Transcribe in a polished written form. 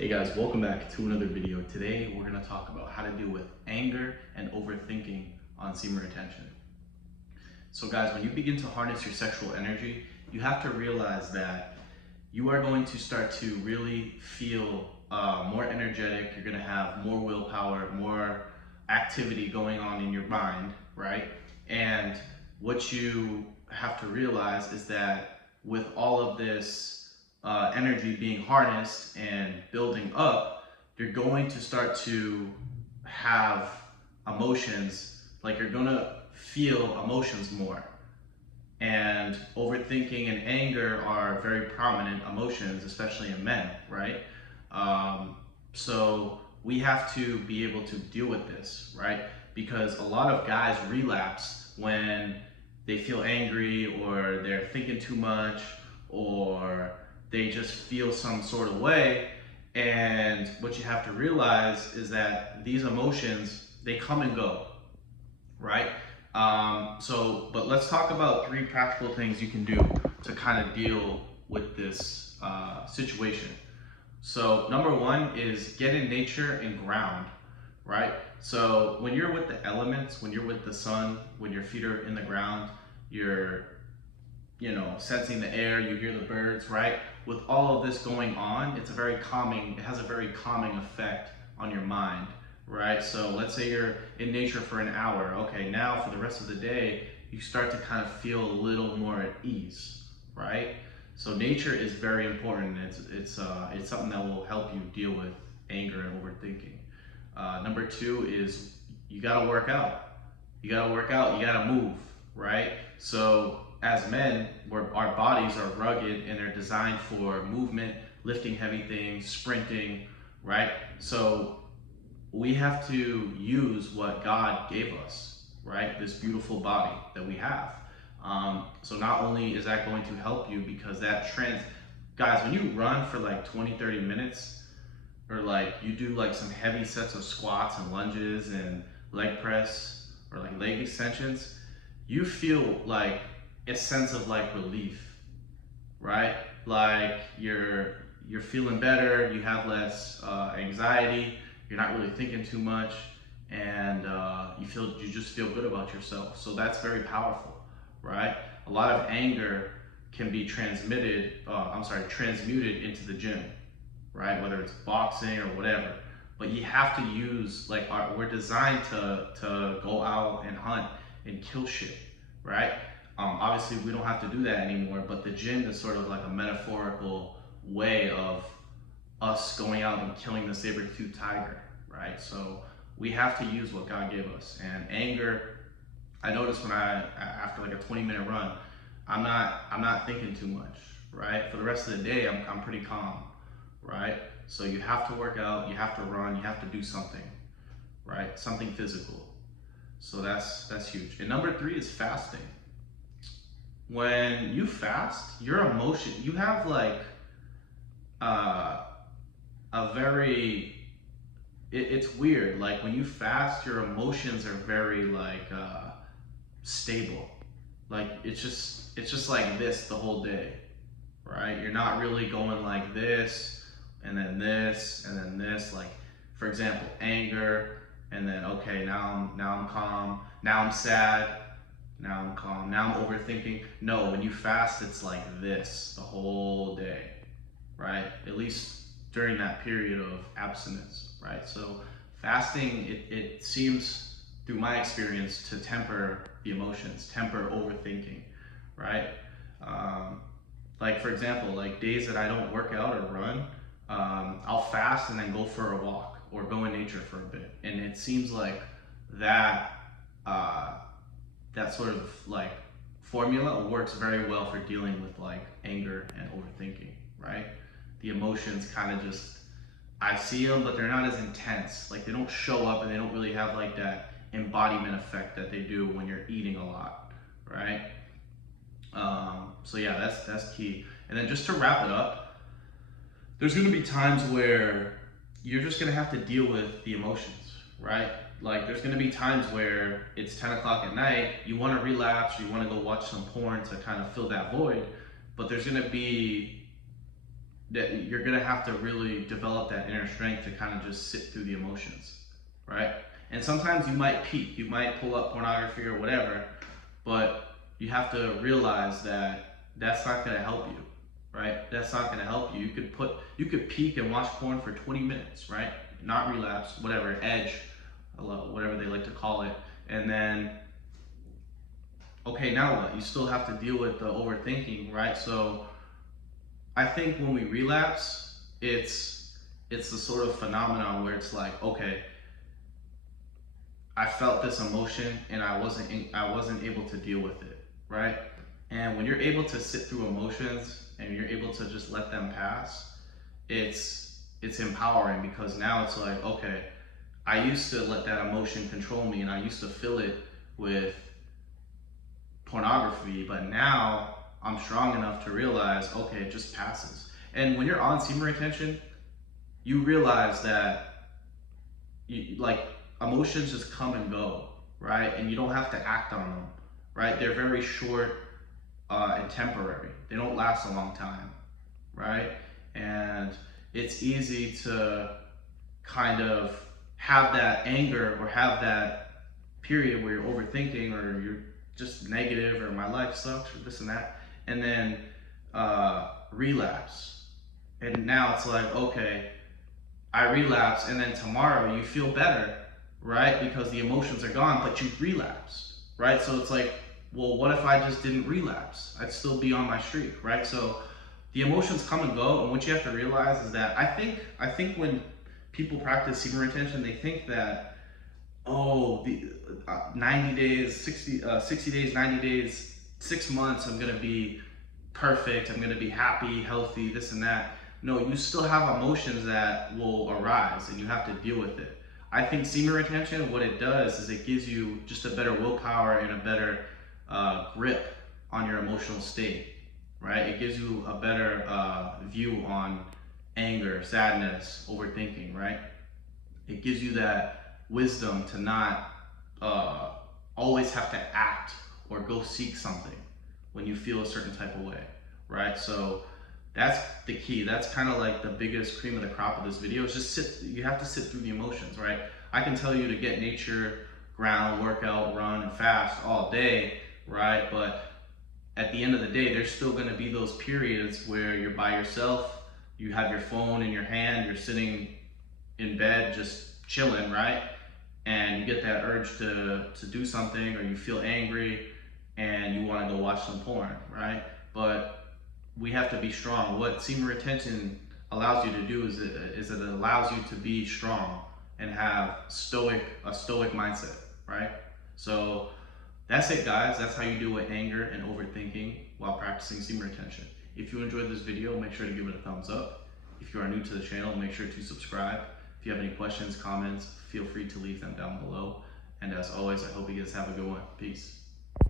Hey guys, welcome back to another video. Today we're going to talk about how to deal with anger and overthinking on semen retention. So guys, when you begin to harness your sexual energy, you have to realize that you are going to start to really feel more energetic. You're going to have more willpower, more activity going on in your mind, right? And what you have to realize is that with all of this energy being harnessed and building up, you're going to start to have emotions, like you're gonna feel emotions more. And overthinking and anger are very prominent emotions, especially in men, right? So we have to be able to deal with this, right? Because a lot of guys relapse when they feel angry or they're thinking too much or they just feel some sort of way. And what you have to realize is that these emotions, they come and go, right? But let's talk about 3 practical things you can do to kind of deal with this situation. So number 1 is get in nature and ground, right? So when you're with the elements, when you're with the sun, when your feet are in the ground, you're sensing the air, you hear the birds, right? With all of this going on, it has a very calming effect on your mind, right? So let's say you're in nature for an hour. Okay, now for the rest of the day, you start to kind of feel a little more at ease, right? So nature is very important. It's something that will help you deal with anger and overthinking. Number 2 is you gotta work out. You gotta move, right? So as men, our bodies are rugged and they're designed for movement, lifting heavy things, sprinting, right? So we have to use what God gave us, right? This beautiful body that we have. So not only is that going to help you because guys, when you run for like 20-30 minutes, or like you do like some heavy sets of squats and lunges and leg press or like leg extensions, you feel like a sense of like relief, right? Like you're feeling better, you have less anxiety, you're not really thinking too much, and you just feel good about yourself. So that's very powerful, right? A lot of anger can be transmuted into the gym, right? Whether it's boxing or whatever. But you have to use we're designed to go out and hunt and kill shit, right? Obviously, we don't have to do that anymore, but the gym is sort of like a metaphorical way of us going out and killing the saber-toothed tiger, right? So we have to use what God gave us. And anger, I notice after like a 20-minute run, I'm not thinking too much, right? For the rest of the day, I'm pretty calm, right? So you have to work out, you have to run, you have to do something, right? Something physical. So that's huge. And number 3 is fasting. When you fast, you have like a very, it's weird. Like when you fast, your emotions are very like stable. Like it's just like this the whole day, right? You're not really going like this and then this and then this. Like for example, anger, and then okay, now I'm calm, now I'm sad, now I'm calm, now I'm overthinking. No, when you fast, it's like this the whole day, right? At least during that period of abstinence, right? So fasting, it seems through my experience to temper the emotions, temper overthinking, right? Like for example, like days that I don't work out or run, I'll fast and then go for a walk or go in nature for a bit. And it seems like that that sort of like formula works very well for dealing with like anger and overthinking, right? The emotions kind of just, I see them, but they're not as intense. Like they don't show up and they don't really have like that embodiment effect that they do when you're eating a lot, right? So yeah, that's key. And then just to wrap it up, there's gonna be times where you're just gonna have to deal with the emotions, right? Like there's gonna be times where it's 10 o'clock at night, you wanna relapse, or you wanna go watch some porn to kind of fill that void, but there's gonna be that you're gonna have to really develop that inner strength to kind of just sit through the emotions, right? And sometimes you might peak, you might pull up pornography or whatever, but you have to realize that that's not gonna help you, right? That's not gonna help you. You could peak and watch porn for 20 minutes, right? Not relapse, whatever, edge, whatever they like to call it, and then okay, now what? You still have to deal with the overthinking, right? So I think when we relapse, it's the sort of phenomenon where it's like, okay, I felt this emotion and I wasn't able to deal with it, right? And when you're able to sit through emotions and you're able to just let them pass, it's empowering, because now it's like, okay, I used to let that emotion control me and I used to fill it with pornography, but now I'm strong enough to realize, okay, it just passes. And when you're on semen retention, you realize that like emotions just come and go, right? And you don't have to act on them, right? They're very short and temporary. They don't last a long time, right? And it's easy to kind of have that anger or have that period where you're overthinking or you're just negative or my life sucks or this and that, and then relapse. And now it's like, okay, I relapse, and then tomorrow you feel better, right? Because the emotions are gone, but you've relapsed, right? So it's like, well, what if I just didn't relapse? I'd still be on my streak, right? So the emotions come and go, and what you have to realize is that I think when people practice semen retention, they think that, oh, the 90 days, 60 days, 90 days, 6 months, I'm gonna be perfect, I'm gonna be happy, healthy, this and that. No, you still have emotions that will arise and you have to deal with it. I think semen retention, what it does is it gives you just a better willpower and a better grip on your emotional state, right? It gives you a better view on anger, sadness, overthinking, right? It gives you that wisdom to not always have to act or go seek something when you feel a certain type of way, right? So that's the key. That's kind of like the biggest cream of the crop of this video. Is just you have to sit through the emotions, right? I can tell you to get nature, ground, workout, run, and fast all day, right? But at the end of the day, there's still gonna be those periods where you're by yourself, you have your phone in your hand, you're sitting in bed just chilling, right? And you get that urge to do something, or you feel angry and you want to go watch some porn, right? But we have to be strong. What semen retention allows you to do is it allows you to be strong and have a stoic mindset, right? So that's it, guys. That's how you deal with anger and overthinking while practicing semen retention. If you enjoyed this video, make sure to give it a thumbs up. If you are new to the channel, make sure to subscribe. If you have any questions, comments, feel free to leave them down below. And as always, I hope you guys have a good one. Peace.